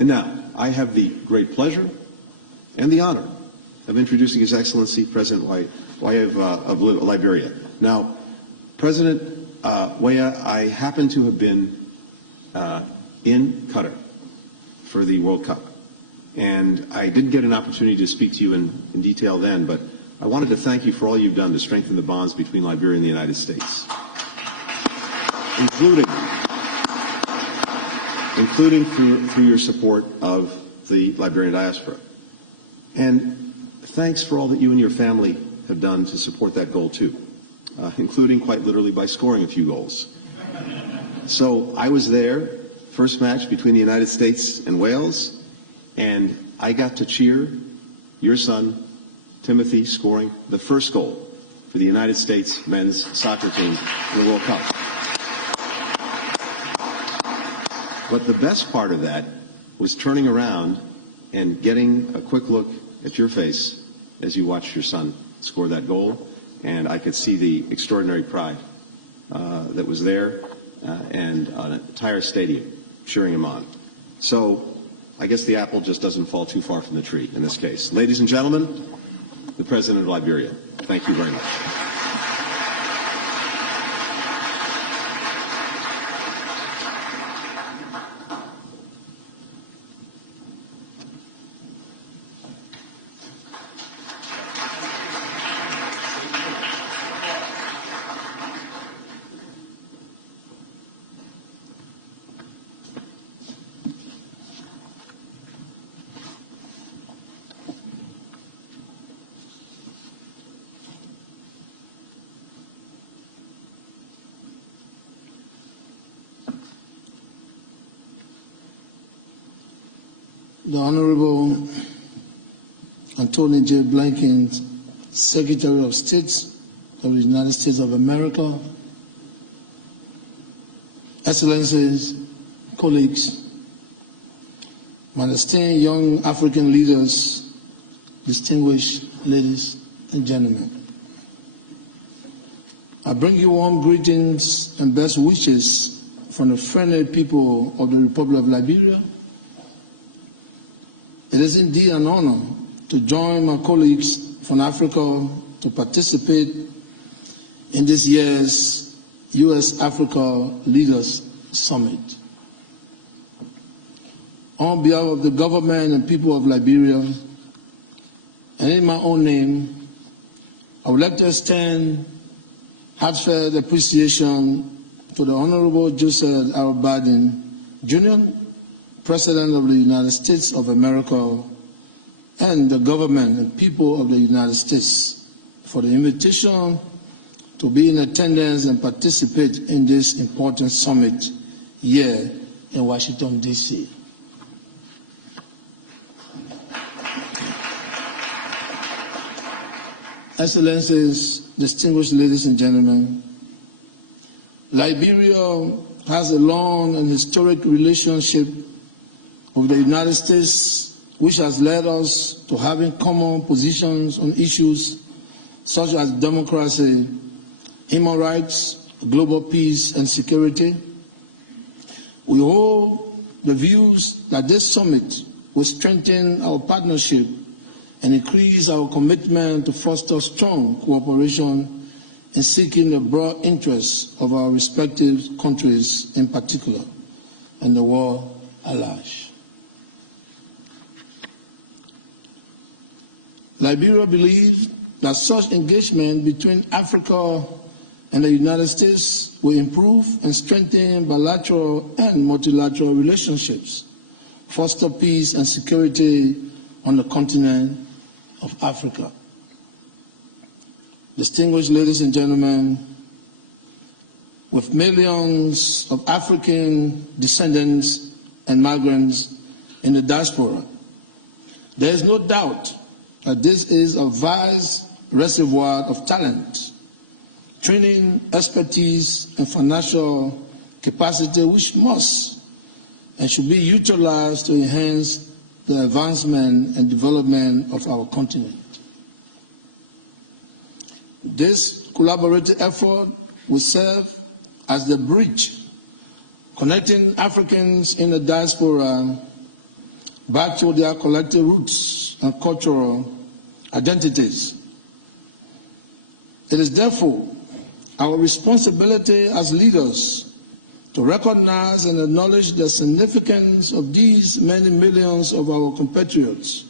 And now, I have the great pleasure and the honor of introducing His Excellency President Weah of Liberia. Now, President Weah, I happen to have been in Qatar for the World Cup, and I didn't get an opportunity to speak to you in detail then, but I wanted to thank you for all you've done to strengthen the bonds between Liberia and the United States, including through your support of the Liberian diaspora. And thanks for all that you and your family have done to support that goal too, including quite literally by scoring a few goals. So I was there, first match between the United States and Wales, and I got to cheer your son, Timothy, scoring the first goal for the United States men's soccer team in the World Cup. But the best part of that was turning around and getting a quick look at your face as you watched your son score that goal, and I could see the extraordinary pride that was there and an entire stadium cheering him on. So I guess the apple just doesn't fall too far from the tree in this case. Ladies and gentlemen, the President of Liberia, thank you very much. The Honorable Antony J. Blinken, Secretary of State of the United States of America, Excellencies, colleagues, my esteemed young African leaders, distinguished ladies and gentlemen. I bring you warm greetings and best wishes from the friendly people of the Republic of Liberia. It is indeed an honor to join my colleagues from Africa to participate in this year's U.S.-Africa Leaders Summit. On behalf of the government and people of Liberia, and in my own name, I would like to extend heartfelt appreciation to the Honorable Joseph R. Biden, Jr., President of the United States of America, and the government and people of the United States for the invitation to be in attendance and participate in this important summit here in Washington, D.C. Excellencies, distinguished ladies and gentlemen, Liberia has a long and historic relationship with the United States, which has led us to having common positions on issues such as democracy, human rights, global peace and security. We hold the views that this summit will strengthen our partnership and increase our commitment to foster strong cooperation in seeking the broad interests of our respective countries in particular and the world at large. Liberia believes that such engagement between Africa and the United States will improve and strengthen bilateral and multilateral relationships, foster peace and security on the continent of Africa. Distinguished ladies and gentlemen, with millions of African descendants and migrants in the diaspora, there is no doubt that this is a vast reservoir of talent, training, expertise, and financial capacity which must and should be utilized to enhance the advancement and development of our continent. This collaborative effort will serve as the bridge connecting Africans in the diaspora back to their collective roots and cultural identities. It is therefore our responsibility as leaders to recognize and acknowledge the significance of these many millions of our compatriots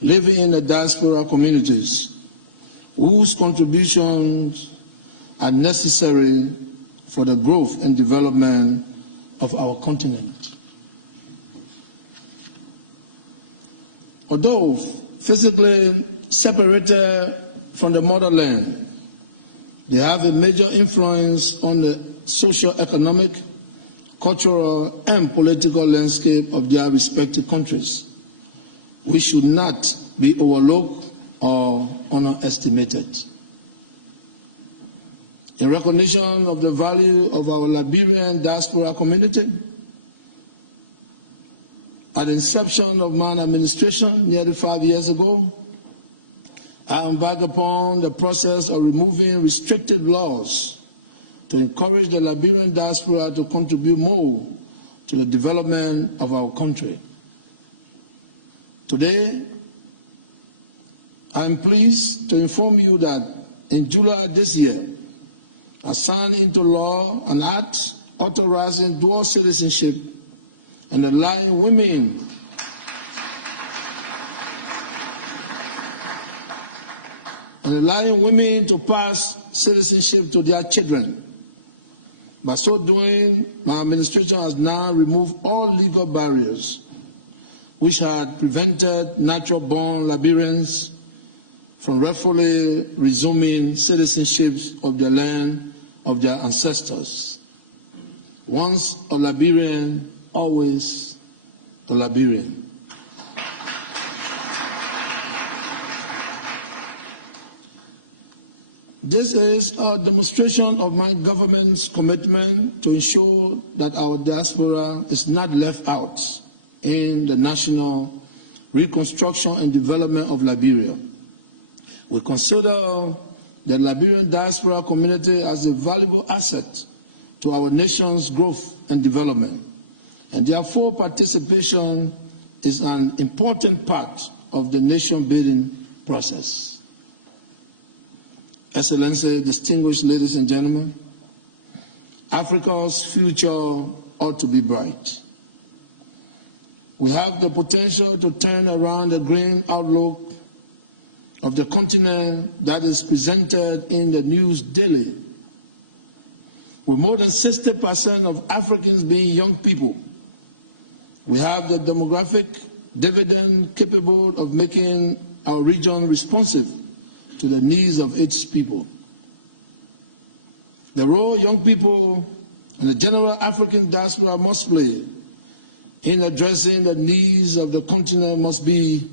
living in the diaspora communities, whose contributions are necessary for the growth and development of our continent. Although physically separated from the motherland, they have a major influence on the socio-economic, cultural, and political landscape of their respective countries, which should not be overlooked or underestimated. In recognition of the value of our Liberian diaspora community, at the inception of my administration nearly 5 years ago, I embarked upon the process of removing restrictive laws to encourage the Liberian diaspora to contribute more to the development of our country. Today, I am pleased to inform you that in July this year, I signed into law an act authorizing dual citizenship and allowing women to pass citizenship to their children. By so doing, my administration has now removed all legal barriers which had prevented natural-born Liberians from rightfully resuming citizenship of the land of their ancestors. Once a Liberian, always a Liberian. This is a demonstration of my government's commitment to ensure that our diaspora is not left out in the national reconstruction and development of Liberia. We consider the Liberian diaspora community as a valuable asset to our nation's growth and development, and therefore participation is an important part of the nation-building process. Excellency, distinguished ladies and gentlemen, Africa's future ought to be bright. We have the potential to turn around the green outlook of the continent that is presented in the news daily. With more than 60% of Africans being young people, we have the demographic dividend capable of making our region responsive to the needs of its people. The role young people and the general African diaspora must play in addressing the needs of the continent must be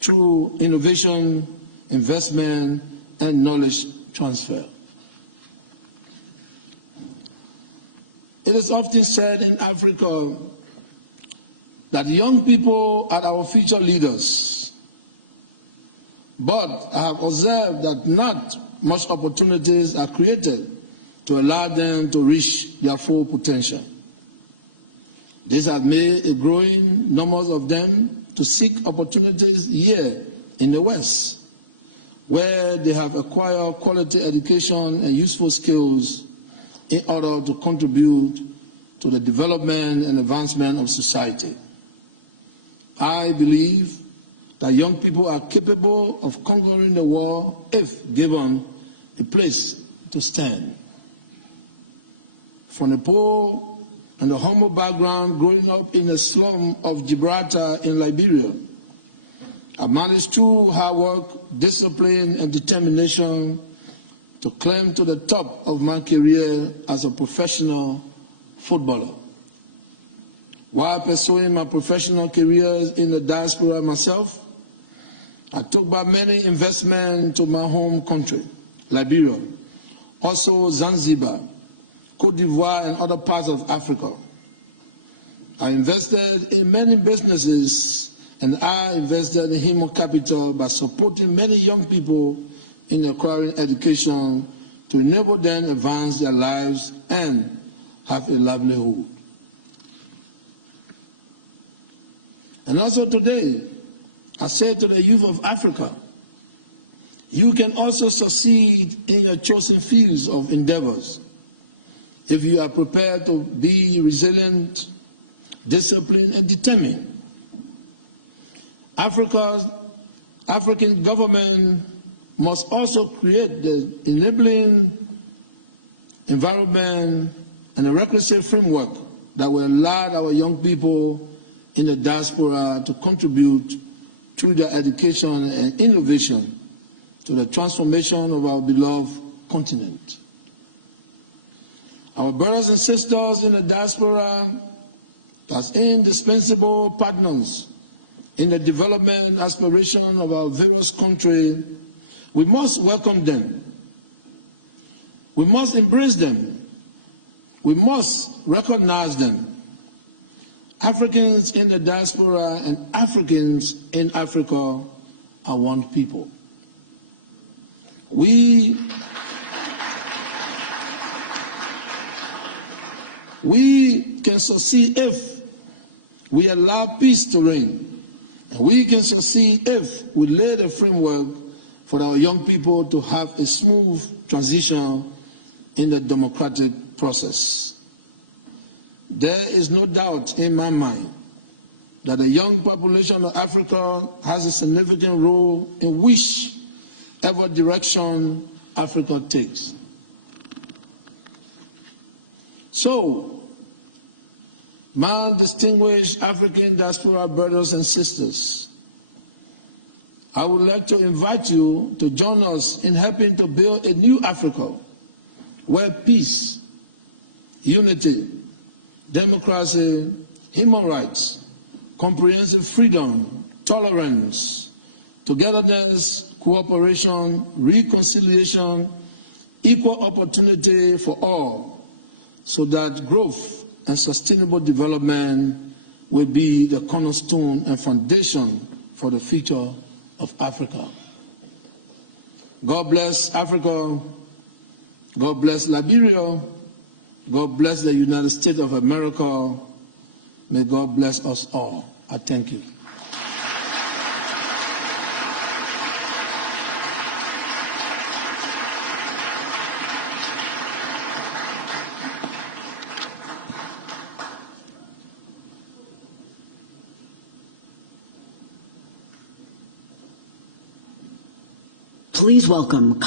through innovation, investment, and knowledge transfer. It is often said in Africa that young people are our future leaders. But I have observed that not much opportunities are created to allow them to reach their full potential. This has made a growing number of them to seek opportunities here in the West, where they have acquired quality education and useful skills in order to contribute to the development and advancement of society. I believe that young people are capable of conquering the world if given a place to stand. From a poor and a humble background growing up in the slum of Gibraltar in Liberia, I managed through hard work, discipline, and determination to climb to the top of my career as a professional footballer. While pursuing my professional careers in the diaspora myself, I took back many investments to my home country, Liberia, also Zanzibar, Cote d'Ivoire, and other parts of Africa. I invested in many businesses, and I invested in human capital by supporting many young people in acquiring education to enable them to advance their lives and have a livelihood. And also today, I say to the youth of Africa, you can also succeed in your chosen fields of endeavors if you are prepared to be resilient, disciplined, and determined. African government must also create the enabling environment and a requisite framework that will allow our young people in the diaspora to contribute through their education and innovation to the transformation of our beloved continent. Our brothers and sisters in the diaspora, as indispensable partners in the development aspiration of our various countries, we must welcome them. We must embrace them. We must recognize them. Africans in the diaspora and Africans in Africa are one people. We can succeed if we allow peace to reign. And we can succeed if we lay the framework for our young people to have a smooth transition in the democratic process. There is no doubt in my mind that the young population of Africa has a significant role in whichever direction Africa takes. So, my distinguished African diaspora brothers and sisters, I would like to invite you to join us in helping to build a new Africa where peace, unity, democracy, human rights, comprehensive freedom, tolerance, togetherness, cooperation, reconciliation, equal opportunity for all, so that growth and sustainable development will be the cornerstone and foundation for the future of Africa. God bless Africa. God bless Liberia. God bless the United States of America. May God bless us all. I thank you. Please welcome